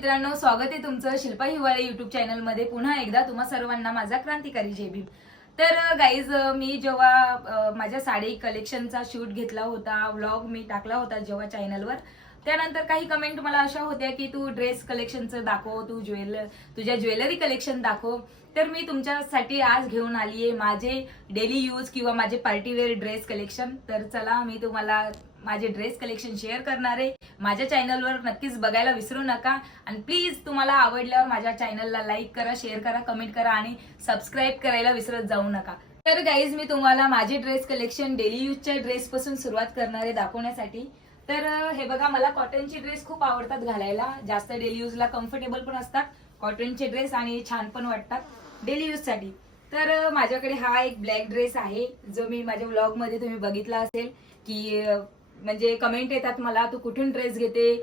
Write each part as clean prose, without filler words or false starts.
मित्रांनो, स्वागत आहे तुमचं शिल्पा हिवाळे युट्यूब चॅनल मध्ये पुन्हा एकदा तुम्हा सर्वांना माझा क्रांतिकारी जय भीम। तर गाईज, मी जेव्हा माझ्या साडी कलेक्शनचा शूट घेतला होता, व्लॉग मी टाकला होता जेव्हा चॅनलवर, त्यानंतर काही कमेंट मला अशा होत्या की तू ड्रेस कलेक्शनचं दाखव, तू तुझ्या ज्वेलरी कलेक्शन दाखव। तर मी तुमच्यासाठी आज घेऊन आली आहे माझे डेली यूज किंवा माझे पार्टीवेअर ड्रेस कलेक्शन। तर चला, मी तुम्हाला माझे ड्रेस कलेक्शन शेअर करणार आहे। माझ्या चॅनलवर नक्कीच बघायला विसरू नका आणि प्लीज तुम्हाला आवडल्यावर माझ्या चॅनलला लाईक करा, शेअर करा, कमेंट करा आणि सबस्क्राईब करायला विसरत जाऊ नका। तर गाईज, मी तुम्हाला माझे ड्रेस कलेक्शन डेली यूजच्या ड्रेस पासून सुरुवात करणार आहे दाखवण्यासाठी। तर हे बघा, मला कॉटनचे ड्रेस खूप आवडतात घालायला, जास्त डेली यूजला कम्फर्टेबल पण असतात कॉटनचे ड्रेस आणि छान पण वाटतात डेली यूज साठी। तर माझ्याकडे हा एक ब्लॅक ड्रेस आहे जो मी माझ्या व्लॉग मध्ये तुम्ही बघितला असेल की म्हणजे कमेंट येतात मला, तू कुठून ड्रेस घेते।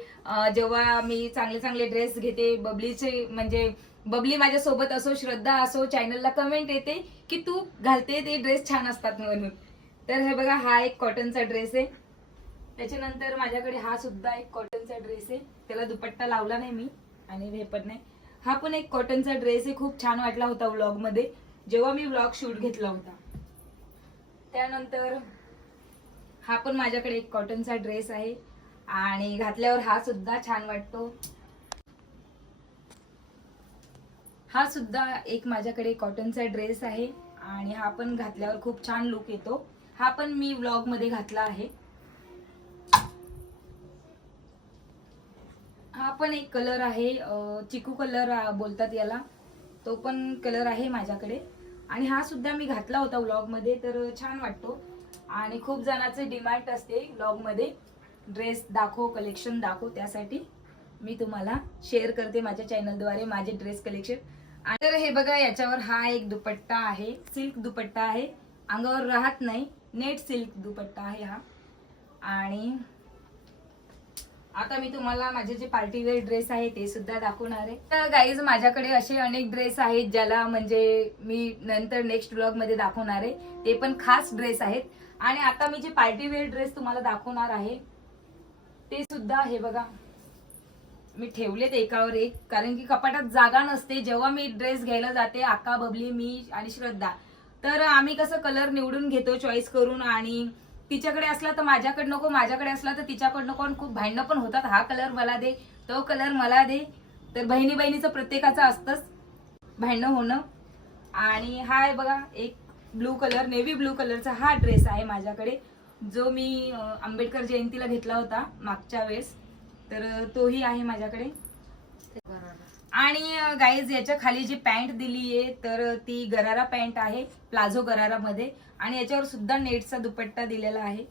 जेव्हा मी चांगले चांगले ड्रेस घेते, बबलीचे म्हणजे बबली माझ्यासोबत असो, श्रद्धा असो, चॅनलला कमेंट येते की तू घालते ते ड्रेस छान असतात म्हणून। तर हे बघा, हा एक कॉटनचा ड्रेस आहे। त्याच्यानंतर माझ्याकडे हा सुद्धा एक कॉटनचा ड्रेस आहे, त्याला दुपट्टा लावला नाही मी आणि हे पण नाही। हा पण एक कॉटनचा ड्रेस आहे, खूप छान वाटला होता व्लॉग मध्ये जेव्हा मी व्लॉग शूट घेतला होता। त्यानंतर हा पण माझ्याकडे एक कॉटनचा ड्रेस आहे आणि घातल्यावर हा सुद्धा छान वाटतो। हा सुद्धा एक माझ्याकडे कॉटनचा ड्रेस आहे आणि हा पण घातल्यावर खूप छान लुक येतो। हा पण मी व्लॉग मध्ये घातला आहे। हा पण एक कलर आहे, चिकू कलर बोलतात याला, तो पण कलर आहे माझ्याकडे आणि हा सुद्धा मी घातला होता व्लॉग मध्ये, तर छान वाटतो। आणि खूप जणांचे डिमांड असते व्लॉग मध्ये ड्रेस दाखव, कलेक्शन दाखव, त्यासाठी मी तुम्हाला शेअर करते माझ्या चॅनलद्वारे माझे ड्रेस कलेक्शन। तर हे बघा, याच्यावर हा एक दुपट्टा आहे, सिल्क दुपट्टा आहे, अंगावर राहत नाही, नेट सिल्क दुपट्टा आहे हा। आणि आता मी तुम्हाला माझे जे पार्टीवेअर ड्रेस आहे ते सुद्धा दाखवणार आहे। तर गाईज, माझ्याकडे असे अनेक ड्रेस आहेत ज्याला म्हणजे मी नंतर नेक्स्ट व्लॉग मध्ये दाखवणार आहे, ते पण खास ड्रेस आहेत। आणि आता मी जे पार्टीवेअर ड्रेस तुम्हाला दाखवणार आहे ते सुद्धा हे बघा, मी ठेवलेत एकावर एक, कारण की कपाटात जागा नसते। जेव्हा मी ड्रेस घ्यायला जाते, आका, बबली, मी आणि श्रद्धा, तर आम्ही कसं कलर निवडून घेतो चॉईस करून, आणि तिच्याकडे असला तर माझ्याकडे नको, माझ्याकडे असला तर तिच्याकडे नको, आणि खूप भांडणं पण होतात, हा कलर मला दे, तो कलर मला दे। तर बहिणी बहिणीचं प्रत्येकाचं असतंच भांडणं होणं। आणि हा आहे बघा, एक ब्लू कलर, नेव्ही ब्लू कलरचा हा ड्रेस आहे माझ्याकडे, जो मी आंबेडकर जयंतीला घेतला होता मागच्या वेळेस, तर तोही आहे माझ्याकडे। आणि गाईज, याच्या खाली जी पॅन्ट दिली आहे तर ती गरारा पॅन्ट आहे, प्लाझो गरारा मध्ये, आणि याच्यावर सुद्धा नेटचा दुपट्टा दिलेला आहे।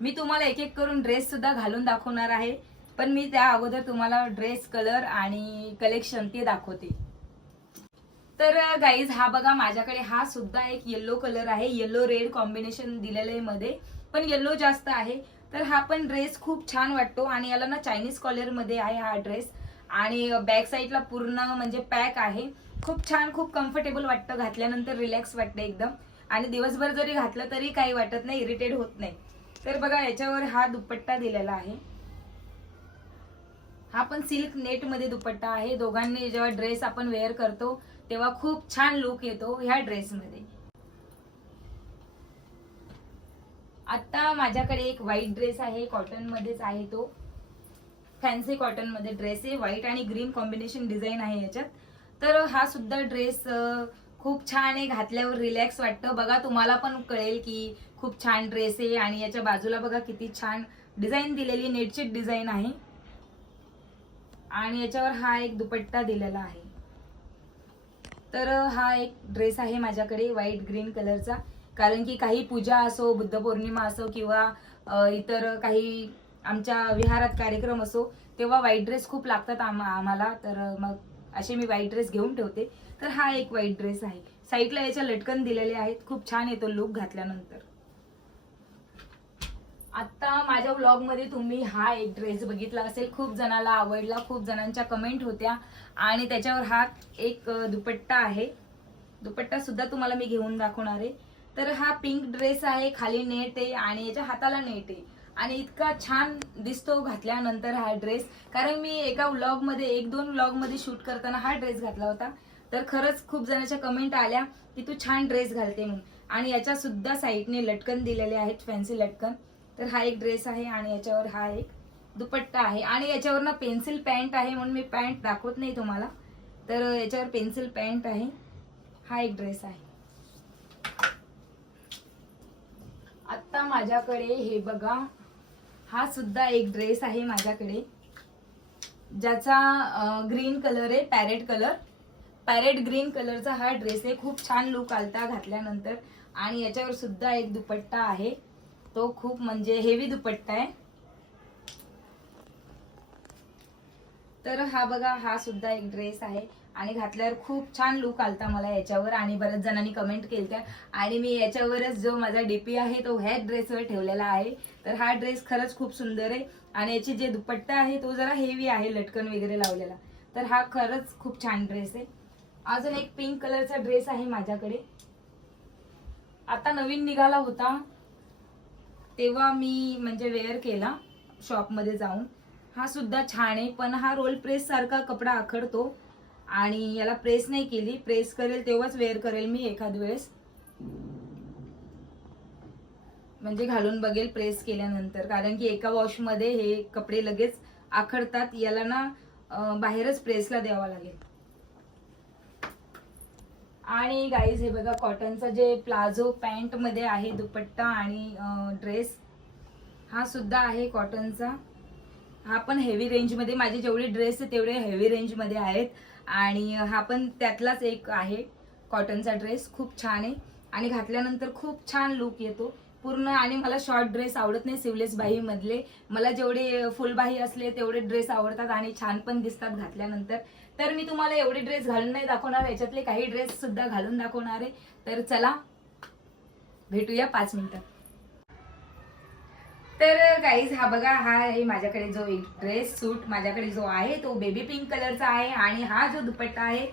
मी तुम्हाला एक एक करून ड्रेस सुद्धा घालून दाखवणार आहे, पण मी त्या अगोदर तुम्हाला ड्रेस कलर आणि कलेक्शन ते दाखवते। तर गाईज, हा बघा, माझ्याकडे हा सुद्धा एक येलो कलर आहे, येलो रेड कॉम्बिनेशन दिलेलं आहे मध्ये, पण येलो जास्त आहे। तर हा पण ड्रेस खूप छान वाटतो आणि याला ना चायनीज कॉलर मध्ये आहे हा ड्रेस, आणि बॅक साईडला पूर्ण म्हणजे पॅक आहे, खूप छान, खूप कम्फर्टेबल वाटतं घातल्यानंतर, रिलॅक्स वाटतं एकदम, आणि दिवसभर जरी घातलं तरी काही वाटत नाही, इरिटेट होत नाही। तर बघा, याच्यावर हा दुपट्टा दिलेला आहे, हा पण सिल्क नेट मध्ये दुपट्टा आहे। दोघांनी जेव्हा ड्रेस आपण वेअर करतो तेव्हा खूप छान लुक येतो ह्या ड्रेस मध्ये। आता माझ्याकडे एक व्हाईट ड्रेस आहे, कॉटन मध्येच आहे, तो फॅन्सी कॉटन मध्ये ड्रेस आहे, व्हाईट आणि ग्रीन कॉम्बिनेशन डिझाईन आहे याच्यात। तर हा सुद्धा ड्रेस खूप छान आहे, घातल्यावर रिलॅक्स वाटतं। बघा, तुम्हाला पण कळेल की खूप छान ड्रेस आहे। आणि याच्या बाजूला बघा किती छान डिझाईन दिलेली, नेटची डिझाईन आहे, आणि याच्यावर हा एक दुपट्टा दिलेला आहे। तर हा एक ड्रेस आहे माझ्याकडे व्हाईट ग्रीन कलरचा, कारण की काही पूजा असो, बुद्ध पौर्णिमा असो, किंवा इतर काही आमच्या विहारात कार्यक्रम असो, तेव्हा व्हाईट ड्रेस खूप लागतात आम्हाला, तर मग असे मी व्हाईट ड्रेस घेऊन ठेवते। तर हा एक व्हाईट ड्रेस आहे, साईडला याच्या लटकन दिलेले आहेत, खूप छान येतो लुक घातल्यानंतर। आता माझ्या व्लॉग मध्ये तुम्ही हा एक ड्रेस बघितला असेल, खूप जणाला आवडला, खूप जणांच्या कमेंट होत्या, आणि त्याच्यावर हा एक दुपट्टा आहे, दुपट्टा सुद्धा तुम्हाला मी घेऊन दाखवणार आहे। तर हा पिंक ड्रेस आहे, खाली नेट आहे आणि याच्या हाताला नेट आहे, आणि इतका छान दिसतो घातल्यानंतर हा ड्रेस. कारण मी एका व्लॉगमध्ये 1-2 व्लॉगमध्ये शूट करताना हा ड्रेस घातला होता. तर खरंच खूप जणांच्या कमेंट आल्या की तू छान ड्रेस घालते म्हणून. आणि याच्या सुद्धा साईडने लटकन दिलेले आहेत, फॅन्सी लटकन. तर हा एक ड्रेस आहे आणि याच्यावर हा एक दुपट्टा आहे. आणि याच्यावर ना पेन्सिल पॅन्ट आहे म्हणून मी पॅन्ट दाखवत नाही तुम्हाला. तर याच्यावर पेन्सिल पॅन्ट आहे. हा एक ड्रेस आहे. आता माझ्याकडे हे बघा, हा सुद्धा एक ड्रेस आहे माझ्याकडे, ज्याचा ग्रीन कलर आहे, पॅरेट ग्रीन कलरचा हा ड्रेस आहे. खूप छान लुक आलता घातल्यानंतर. आणि याच्यावर सुद्धा एक दुपट्टा आहे, तो खूप म्हणजे हेवी दुपट्टा आहे. तर हा बघा, हा सुद्धा एक ड्रेस आहे आणि घातल्यावर खूप छान लुक आलता मला याच्यावर. आणि बऱ्याच जणांनी कमेंट केलत्या आणि मी याच्यावरच जो माझा डीपी आहे तो ह्याच ड्रेसवर ठेवलेला आहे. तर हा ड्रेस खरंच खूप सुंदर आहे आणि याची जे दुपट्टा आहे तो जरा हेवी आहे, लटकन वगैरे लावलेला. तर हा खरंच खूप छान ड्रेस आहे. अजून एक पिंक कलरचा ड्रेस आहे माझ्याकडे, आता नवीन निघाला होता तेव्हा मी म्हणजे वेअर केला शॉपमध्ये जाऊन. हा सुद्धा छान आहे, पण हा रोल प्रेस सारखा कपडा आखडतो आणि याला प्रेस नाही केली. प्रेस करेल तेव्हाच वेअर करेल मी एखाद वेळेस, म्हणजे घालून बघेल प्रेस केल्यानंतर. कारण की एका वॉश मध्ये हे कपडे लगेच आखडतात, याला ना बाहेरच प्रेसला द्यावा लागेल. आणि गाईज हे बघा, कॉटनचा जे प्लाझो पॅन्ट मध्ये आहे दुपट्टा आणि ड्रेस, हा सुद्धा आहे कॉटनचा. हा पण हेवी रेंज मध्ये, माझे जेवढे ड्रेस आहे तेवढे हेवी रेंज मध्ये आहेत. आणि हा पण त्यातलाच एक आहे कॉटनचा ड्रेस. खूप छान आहे आणि घातल्यानंतर खूप छान लुक येतो पूर्ण. आणि मला शॉर्ट ड्रेस आवडत नाही सिवलेस बाही मधले, मला जेवढे फुल बाही असले तेवढे ड्रेस आवडतात आणि छान पण दिसतात घातल्यानंतर. तर मी तुम्हाला एवढे ड्रेस घालून नाही दाखवणार, याच्यातले काही ड्रेस सुद्धा घालून दाखवणार आहे. तर चला भेटूया 5 मिनिटात. तर गाईज हा बघा, हा आहे माझ्याकडे जो एक ड्रेस सूट माझ्याकडे जो आहे तो बेबी पिंक कलरचा आहे. आणि हा जो दुपट्टा आहे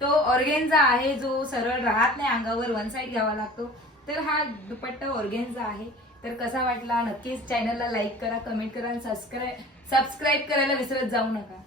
तो ऑर्गेन्झा आहे, जो सरळ राहत नाही, अंगावर वन साइड घ्यावा लागतो. तर हा दुपट्टा ऑर्गेन्झा आहे. तर कसा वाटला नक्कीच चॅनलला लाईक करा, कमेंट करा आणि सबस्क्राईब करायला विसरत जाऊ नका.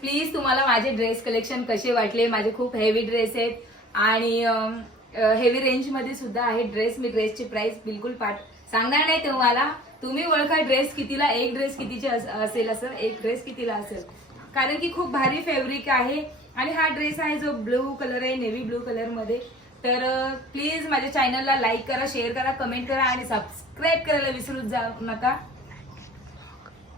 प्लीज तुम्हाला माझे ड्रेस कलेक्शन कसे वाटले. माझे खूप हेवी ड्रेस आहेत आणि हेवी रेंज मध्ये सुद्धा आहे ड्रेस. मी ड्रेसची प्राइस बिलकुल सांगणार नाही तुम्हाला, तुम्ही ओळखा ड्रेस कितीला, एक ड्रेस कितीचे असेल, असं एक ड्रेस कितीला असेल. कारण की खूप भारी फॅब्रिक आहे. आणि हा ड्रेस आहे जो ब्लू कलर आहे, नेव्ही ब्लू कलर मध्ये. तर प्लीज माझ्या चॅनलला लाईक करा, शेअर करा, कमेंट करा आणि सबस्क्राईब करायला विसरू जाऊ नका.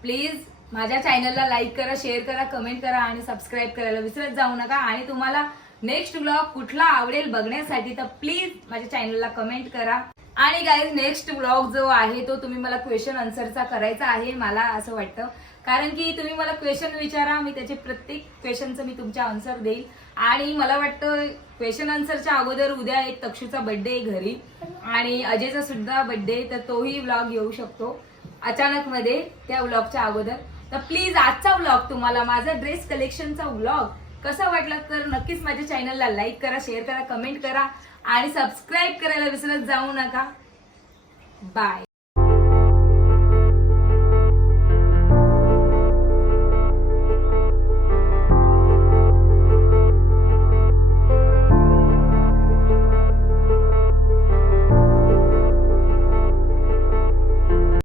प्लीज माझ्या चॅनलला लाईक करा, शेअर करा, कमेंट करा आणि सबस्क्राईब करायला विसरत जाऊ नका. आणि तुम्हाला नेक्स्ट व्लॉग कुठला आवडेल बघण्यासाठी तर प्लीज माझ्या चॅनलला कमेंट करा. आणि गाईज नेक्स्ट व्लॉग जो आहे तो तुम्ही मला क्वेश्चन आन्सरचा करायचा आहे, मला असं वाटतं. कारण की तुम्ही मला क्वेश्चन विचारा, मी त्याचे प्रत्येक क्वेश्चनचं मी तुमच्या आन्सर देईल. आणि मला वाटतं क्वेश्चन आन्सरच्या अगोदर उद्या एक तक्षूचा बर्थडे घरी आणि अजयचा सुद्धा बर्थडे, तर तोही व्लॉग येऊ शकतो अचानक मध्ये त्या व्लॉगच्या अगोदर. तर प्लीज आजचा व्लॉग तुम्हाला, माझा ड्रेस कलेक्शनचा व्लॉग कसा वाटला तर नक्कीच माझ्या चॅनलला लाईक करा, शेअर करा, कमेंट करा आणि सबस्क्राईब करायला विसरत जाऊ नका. बाय.